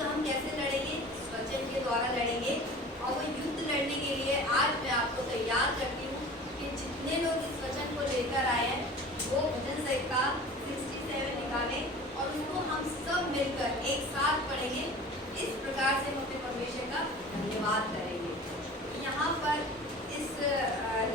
युद्ध हम कैसे लड़ेंगे? वचन के द्वारा लड़ेंगे। और वो युद्ध लड़ने के लिए आज मैं आपको तैयार करती हूँ कि जितने लोग इस वचन को लेकर आए हैं वो भजन संहिता 67 निकालें और उसको हम सब मिलकर एक साथ पढ़ेंगे। इस प्रकार से हम अपने परमेश्वर का धन्यवाद करेंगे। यहाँ पर इस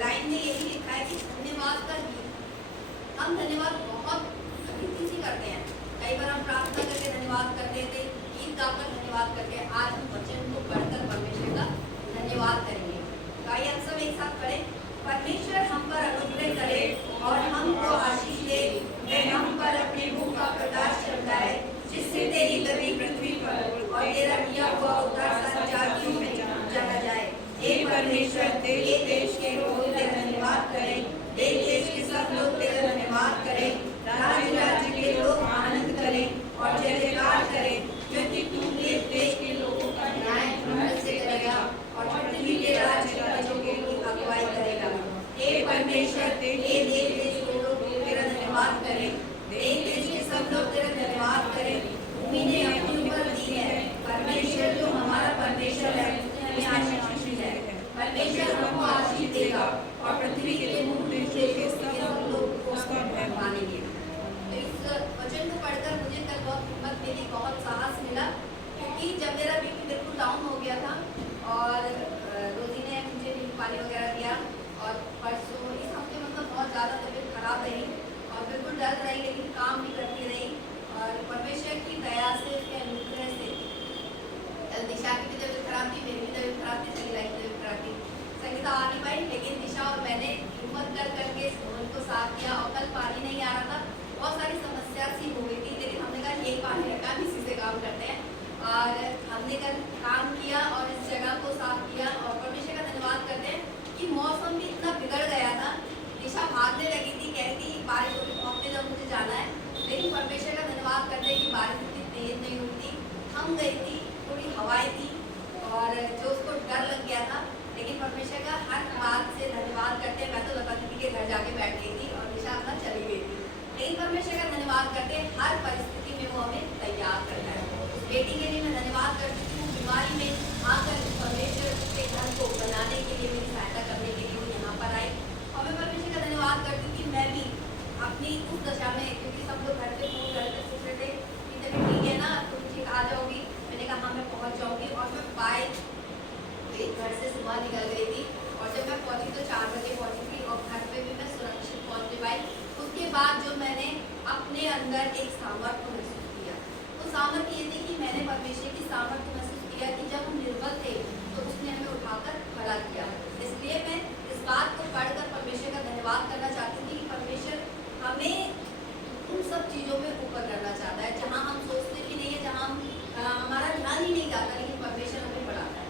लाइन में यही लिखा है कि धन्यवाद का गीत। हम धन्यवाद बहुत अधिक से करते हैं। कई बार हम प्रार्थना करके धन्यवाद करते थे, गीत गाकर धन्यवाद करते हैं। आज हम वचन को पढ़कर परमेश्वर का धन्यवाद करेंगे। तो आइए हम सब एक साथ पढ़ें। परमेश्वर हम पर अनुग्रह करे और हमको आशीष दे, वह हम पर अपने मुख का प्रकाश चमकाए, जिससे तेरी गति पृथ्वी पर और तेरा किया हुआ उद्धार सारी जातियों में जाना जाए। हे परमेश्वर, देश के लोग तेरा धन्यवाद करें, देश के सब लोग तेरा धन्यवाद करें। राज्य के लोग आनंद करें और जय जयकार करें, क्योंकि तू देश के लोगों का न्याय धर्म से करेगा और पृथ्वी के राज्यों की अगुवाई करेगा। हे परमेश्वर, देश के लोग तेरा धन्यवाद करें, देश के सब लोग तेरा धन्यवाद करें। भूमि ने अपने ऊपर दी है, परमेश्वर जो हमारा परमेश्वर है हमें आशीष है। परमेश्वर हमको आशीष देगा और पृथ्वी के देशों के सब लोग उसका भय मानेंगे। तो इस वचन को पढ़कर मुझे कल बहुत हिम्मत मिली, बहुत साहस मिला, क्योंकि जब मेरा बीपी बिल्कुल डाउन हो गया था और रोजी ने मुझे नींबू पानी वगैरह दिया और परसों इस हफ्ते मतलब बहुत ज़्यादा तबीयत खराब रही और बिल्कुल डर रही, लेकिन काम भी करती रही और परमेश्वर की दया से, उसके अनुग्रह से दिशा की भी तबीयत खराब थी, मेरी भी तबीयत खराब थी, संगीता की तबीयत खराब थी। संगीता आ नहीं पाई, लेकिन दिशा और मैंने हिम्मत कर करके इस भवन को साफ किया। और कल पानी नहीं आ रहा था, बहुत सारी समस्या सी हो गई थी, लेकिन हमने कहा यही पानी रखा, इसी से काम करते हैं। और हमने कल काम किया और इस जगह को साफ किया और परमेश्वर का धन्यवाद करते हैं कि मौसम भी इतना बिगड़ गया था। दिशा भागने लगी थी, कह रही थी बारिश होगी, पहुँचते जब मुझे जाना है, लेकिन परमेश्वर का धन्यवाद करते हैं कि बारिश इतनी तेज नहीं हुई थी। हम गई थी, थोड़ी हवाएं थी और जो उसको डर लग गया था, लेकिन परमेश्वर का हर बात से धन्यवाद करते हैं। मैं तो लता दीदी के घर जाके बैठ गई थी और दिशा अपना चली गई थी, लेकिन परमेश्वर का धन्यवाद करते हैं हर परिस्थिति में वो हमें तैयार करता है। उस बेटी के लिए मैं धन्यवाद करती हूँ, बीमारी में आकर परमेश्वर के घर को बनाने के लिए, मेरी सहायता करने के लिए वो यहाँ पर आई। और मैं परमेश्वर का धन्यवाद करती हूँ कि मैं भी अपनी उस दशा में, क्योंकि सब लोग घर पे फोन करके पूछ रहे थे कि तभी ठीक है ना, तुम ठीक आ जाओगी? मैंने कहा हाँ मैं पहुँच जाऊँगी। और मैं बाइक घर से सुबह निकल गई थी और जब मैं पहुंची तो 4 बजे पहुंची थी और घर पे भी मैं सुरक्षित पहुंच नहीं पाई। उसके बाद जो मैंने अपने अंदर एक सामर्थ्य महसूस किया, तो सामर्थ्य ये थी कि मैंने परमेश्वर की सामर्थ्य महसूस किया कि जब हम निर्बल थे तो उसने हमें उठाकर खड़ा किया। इसलिए मैं इस बात को पढ़कर परमेश्वर का धन्यवाद करना चाहती थी कि परमेश्वर हमें उन सब चीज़ों में ऊपर करना चाहता है जहाँ हम सोचते भी नहीं है, जहाँ हम हमारा ध्यान ही नहीं जाता, लेकिन परमेश्वर हमें बढ़ाता है।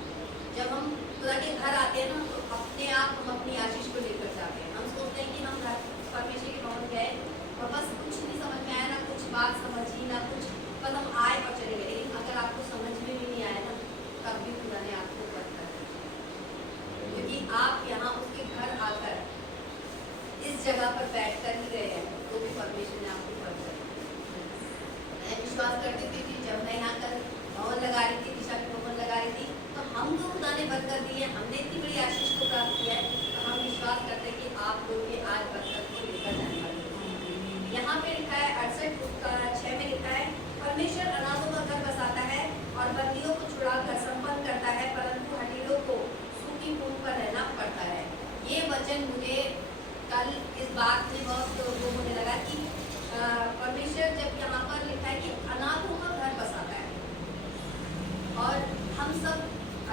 जब हम खुदा के घर आते हैं ना, तो अपने आप हम अपनी आशीष को लेकर जाते हैं। हम सोचते हैं कि हम घर परमेश्वर के भवन गए और बस कुछ नहीं समझ में आया, ना कुछ बात समझी, ना कुछ, बस हम आए और चले गए। लेकिन अगर आपको समझ में भी नहीं आया ना, तब भी खुदा ने आपको करता है, क्योंकि आप यहाँ उसके घर आकर इस जगह पर बैठ कर ही गए हैं, तो भी परमेश्वर ने आपको करता है। मैं विश्वास करती थी कि जब मैं यहाँ कल भवन लगा रही थी, दिशा की भवन लगा रही थी, तो हमको खुदा ने बरकत दी है, हमने इतनी बड़ी आशीष को प्राप्त किया है, तो हम विश्वास करते हैं कि आप लोग भी आज बरकत को लेकर जाने वाले। यहाँ पे लिखा है 68:6 में लिखा है, परमेश्वर अनाथों का घर बसाता है और बंदियों को छुड़ाकर संपन्न करता है, परंतु हठीलों को सूखी भूमि पर रहना पड़ता है। ये वचन मुझे कल इस बात में बहुत वो होने लगा कि परमेश्वर जब यहाँ पर लिखा है कि अनाथों का घर बसाता है, और हम सब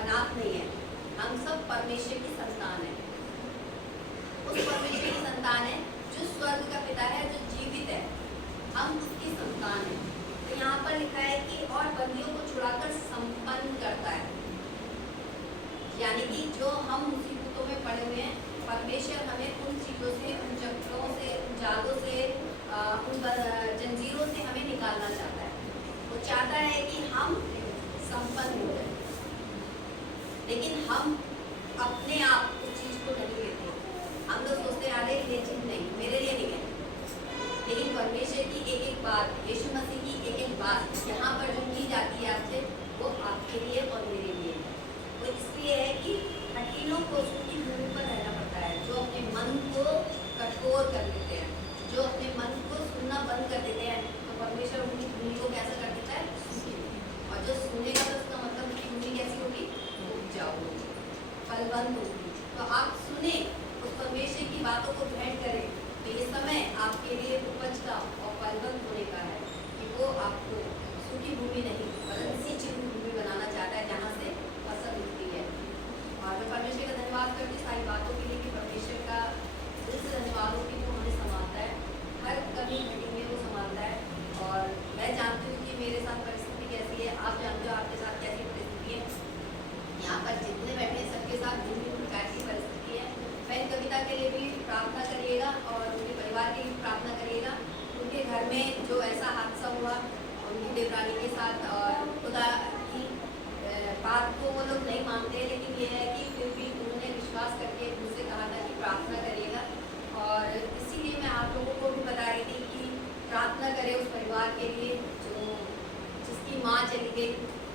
अनाथ नहीं है, हम सब परमेश्वर की संतान है। उस परमेश्वर की संतान है जो स्वर्ग का पिता है, जो जीवित है, हम उसकी संतान है। तो यहाँ पर लिखा है कि और बंदियों को छुड़ाकर संपन्न करता है, यानी कि जो हम मुसीबतों में पड़े हुए हैं, परमेश्वर हमें उन चीज़ों से, उन चक्रों से, उन जालों से, उन जंजीरों से हमें निकालना चाहता है। वो चाहता है कि हम संपन्न हो जाए, लेकिन हम अपने आप उस चीज़ को नहीं लेते। हम तो सोचते हैं अरे ये चीज़ नहीं, मेरे लिए नहीं है, लेकिन परमेश्वर की एक एक बात, यीशु मसीह की एक एक बात यहाँ पर जो की जाती है आपसे,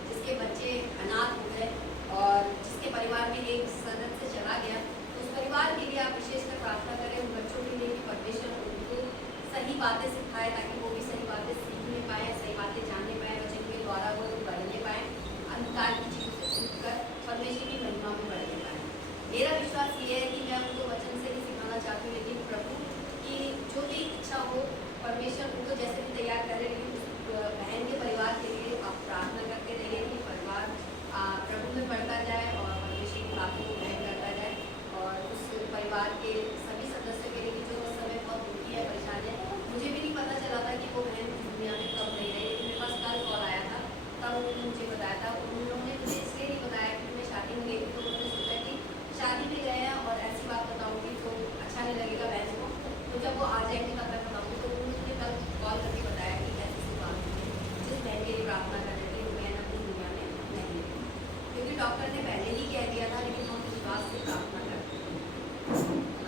जिसके बच्चे अनाथ हो गए और जिसके परिवार में एक सदस्य चला गया, तो उस परिवार के लिए आप विशेषकर प्रार्थना करें, उन बच्चों के लिए कि परमेश्वर उनको सही बातें सिखाए ताकि वो भी सही बातें सीखने पाए, सही बातें जानने पाए, वचन के द्वारा वो बढ़ने पाए, अंधकार की चीज़ों से छूटकर परमेश्वर की महिमा में बढ़ने पाए। मेरा विश्वास ये है कि मैं उनको वचन से ही सिखाना चाहती हूँ, लेकिन प्रभु की जो भी इच्छा हो, परमेश्वर उनको जैसे भी तैयार करे, लेकिन उस बहन के परिवार के लिए आप प्रार्थना करते रहिए कि परिवार प्रभु में बढ़ता जाए और परमेश्वर की बातों को ग्रहण करता जाए, और उस परिवार के सभी सदस्यों के लिए जो उस समय बहुत दुखी है, परेशान है। मुझे भी नहीं पता चला था कि वो बहन दुनिया में कब नहीं रही, लेकिन मेरे पास कल कॉल आया था, तब उन्होंने मुझे बताया था। उन्होंने मुझे इसलिए नहीं बताया कि मैं शादी में गई थी, तो उन्होंने सोचा कि शादी में गए हैं और ऐसी बात बताऊँगी तो अच्छा नहीं लगेगा बहन को, तो जब वो आ जाएंगे तब तक बताऊँगी। तो उन्होंने तब कॉल करके बताया कि ऐसी सी बात हुई है, जिस बहन के लिए प्रार्थना कर रहे थे वो बहन अपनी दुनिया में नहीं है, क्योंकि डॉक्टर ने पहले ही कह दिया था, लेकिन हम विश्वास से प्रार्थना करते हैं।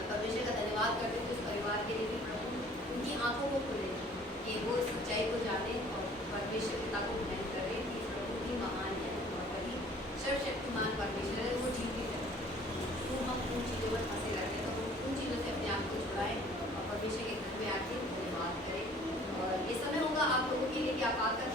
परमेश्वर का धन्यवाद करते थे उस परिवार के लिए भी प्रभु उनकी आंखों को खोले कि वो इस सच्चाई को जाने और परमेश्वर पिता को ग्रहण करें कि प्रभु ही महान है और वही सर्वशक्तिमान परमेश्वर है, वो जीत के है। तो हम उन चीज़ों पर फंसे रहते हैं, तो हम उन चीज़ों से अपने आप को छुड़ाएं और परमेश्वर के घर में आके धन्यवाद करें। और ये समय होगा आप लोगों के लिए कि आप आकर